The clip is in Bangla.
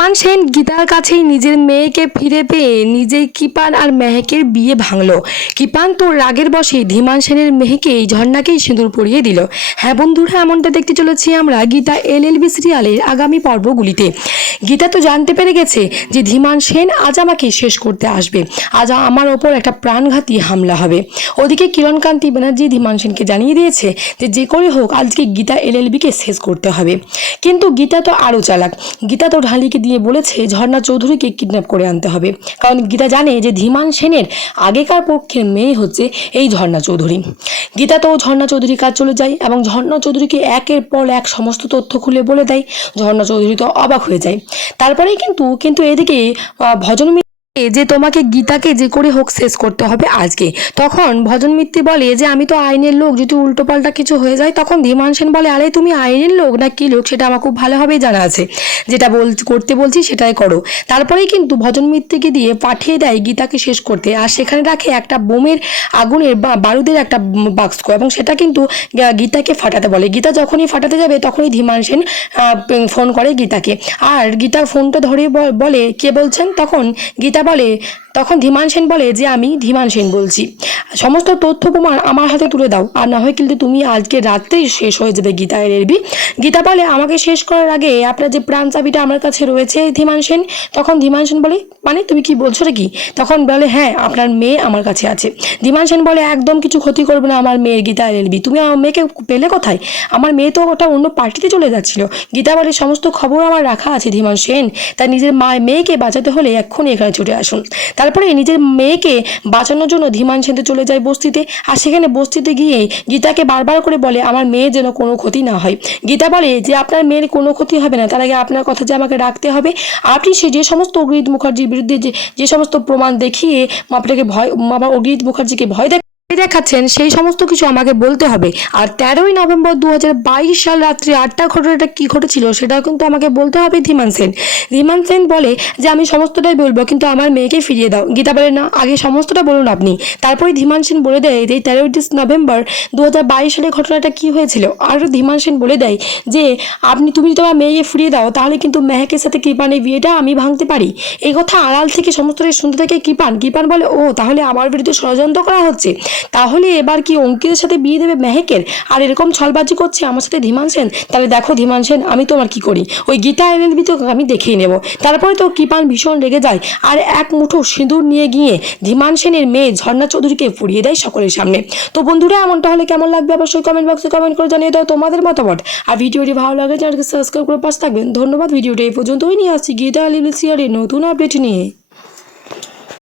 ধীমান সেন গীতার কাছেই নিজের মেয়েকে ফিরে পেয়ে নিজেই কিপান আর মেহেকের বিয়ে ভাঙলো। কিপান তো রাগের বসে ধীমান সেনের মেহেকে এই ঝর্ণাকেই সিঁদুর পরিয়ে দিল। হ্যাঁ বন্ধুরা, এমনটা দেখতে চলেছি আমরা গীতা এল এল বি সিরিয়ালের আগামী পর্বগুলিতে। গীতা তো জানতে পেরে গেছে যে ধীমান সেন আজ আমাকে শেষ করতে আসবে। আজ আমার ওপর একটা প্রাণঘাতী হামলা হবে। ওদিকে কিরণকান্তি ব্যানার্জি ধীমান সেনকে জানিয়ে দিয়েছে যে যে করে হোক আজকে গীতা এল এল বিকে শেষ করতে হবে। কিন্তু গীতা তো আরও চালাক। গীতা তো ঢালিকে দিয়ে বলেছে ঝর্ণা চৌধুরীকে কিডন্যাপ করে আনতে হবে। কারণ গীতা জানে যে ধীমান সেনের আগেকার পক্ষের মেয়ে হচ্ছে এই ঝর্ণা চৌধুরী। গীতা তো ঝর্ণা চৌধুরীর কাজ চলে যায় এবং ঝর্ণা চৌধুরীকে একের পর এক সমস্ত তথ্য খুলে বলে দেয়। ঝর্ণা চৌধুরী তো অবাক হয়ে যায়। তারপরেই কিন্তু কিন্তু এদিকে ভজন মিত্র যে তোমাকে গীতাকে যে করে হোক শেষ করতে হবে আজকে। তখন ভজন মিত্তি বলে যে, আমি তো আইনের লোক, যদি উল্টোপাল্টা কিছু হয়ে যায়, তখন ধীমান সেন বলে, আরে, তুমি আইনের লোক? না, কি লোক? সেটা আমার খুব ভালোভাবেই জানা আছে। যেটা বল, করতে বলছি, সেটাই করো। তারপরেই কিন্তু ভজন মিত্তিকে দিয়ে পাঠিয়ে দেয় গীতাকে শেষ করতে। আর সেখানে রাখে একটা বোমের আগুনের বা বারুদের একটা বাক্স এবং সেটা কিন্তু গীতাকে ফাটাতে বলে। গীতা যখনই ফাটাতে যাবে, তখনই ধীমান সেন ফোন করে গীতাকে। আর গীতা ফোনটা ধরে বলে, কে বলছেন? তখন গীতা বলে তখন ধীমান সেন বলে, যে আমি ধীমান সেন বলছি। সমস্ত তথ্য প্রমাণ আমার হাতে তুলে দাও। আর না হয় কিন্তু তুমি আজকে রাত্রেই শেষ হয়ে যাবে গীতা এলবি গীতা বলে, আমাকে শেষ করার আগে আপনার যে প্রাণ চাবিটা আমার কাছে রয়েছে ধীমান সেন, তখন ধীমান সেন বলে মানে তুমি কি বলছো রে কি তখন বলে হ্যাঁ আপনার মেয়ে আমার কাছে আছে। ধীমান সেন বলে, একদম কিছু ক্ষতি করবে না আমার মেয়ের গীতা এলবি তুমি আমার মেয়েকে পেলে কোথায়? আমার মেয়ে তো ওটা অন্য পার্টিতে চলে যাচ্ছিল। গীতা বলে, সমস্ত খবর আমার রাখা আছে ধীমান সেন। তাই নিজের মা, মেয়েকে বাঁচাতে হলে এক্ষুনি এখানে ছুটে আসুন। তারপরে নিজের মেয়েকে বাঁচানোর জন্য ধীমান সেঁধে চলে যায় বস্তিতে। আর সেখানে বস্তিতে গিয়ে গীতাকে বারবার করে বলে, আমার মেয়ে যেন কোনো ক্ষতি না হয়। গীতা বলে, যে আপনার মেয়ের কোনো ক্ষতি হবে না, তার আগে আপনার কথা যে আমাকে রাখতে হবে, আপনি সে যে সমস্ত অগ্রিত মুখার্জির বিরুদ্ধে যে যে সমস্ত প্রমাণ দেখিয়ে আপনাকে ভয় আমার অগ্রিত মুখার্জিকে ভয় দেখ দেখাচ্ছেন, সেই সমস্ত কিছু আমাকে বলতে হবে। আর তেরোই নভেম্বর দু হাজার বাইশ সাল রাত্রি আটটা ঘটনাটা কী ঘটেছিল সেটাও কিন্তু আমাকে বলতে হবে ধীমান সেন। ধীমান সেন বলে যে, আমি সমস্তটাই বলব, কিন্তু আমার মেয়েকে ফিরিয়ে দাও। গীতা বলে, না, আগে সমস্তটা বলুন আপনি। তারপরে ধীমান সেন বলে দেয় যে, তেরোই নভেম্বর দু হাজার বাইশ সালের ঘটনাটা কী হয়েছিল? আর ধীমান সেন বলে দেয় যে, আপনি, তুমি যদি আমার মেয়েকে ফিরিয়ে দাও, তাহলে কিন্তু মেহেকের সাথে কৃপানের বিয়েটা আমি ভাঙতে পারি। এই কথা আড়াল থেকে সমস্তটাই শুনতে থাকে কৃপান। কৃপান বলে, ও, তাহলে আমার বিরুদ্ধে ষড়যন্ত্র করা হচ্ছে? তাহলে এবার কি অঙ্কিতের সাথে বিয়ে দেবে মেহেকের? আর এরকম ছলবাজি করছে আমার সাথে ধীমান সেন? তাহলে দেখো ধীমান সেন, আমি তোমার কি করি? ওই গীতা এলএলবি তো আমি দেখিয়ে নেব। তারপরে তো কৃপান ভীষণ রেগে যায়। আর এক মুঠো সিঁদুর নিয়ে গিয়ে ধীমান সেনের মেয়ে ঝর্ণা চৌধুরীকে পুড়িয়ে দেয় সকলের সামনে। তো বন্ধুরা, এমনটা হলে কেমন লাগবে? অবশ্যই কমেন্ট বক্সে কমেন্ট করে জানিয়ে দাও তোমাদের মতামত। আর ভিডিওটি ভালো লাগে চ্যানেলকে সাবস্ক্রাইব করে পাশে থাকবেন। ধন্যবাদ। ভিডিওটি এই পর্যন্তই। নিয়ে আসছি গীতা এলএলবি সিয়ারের নতুন আপডেট নিয়ে।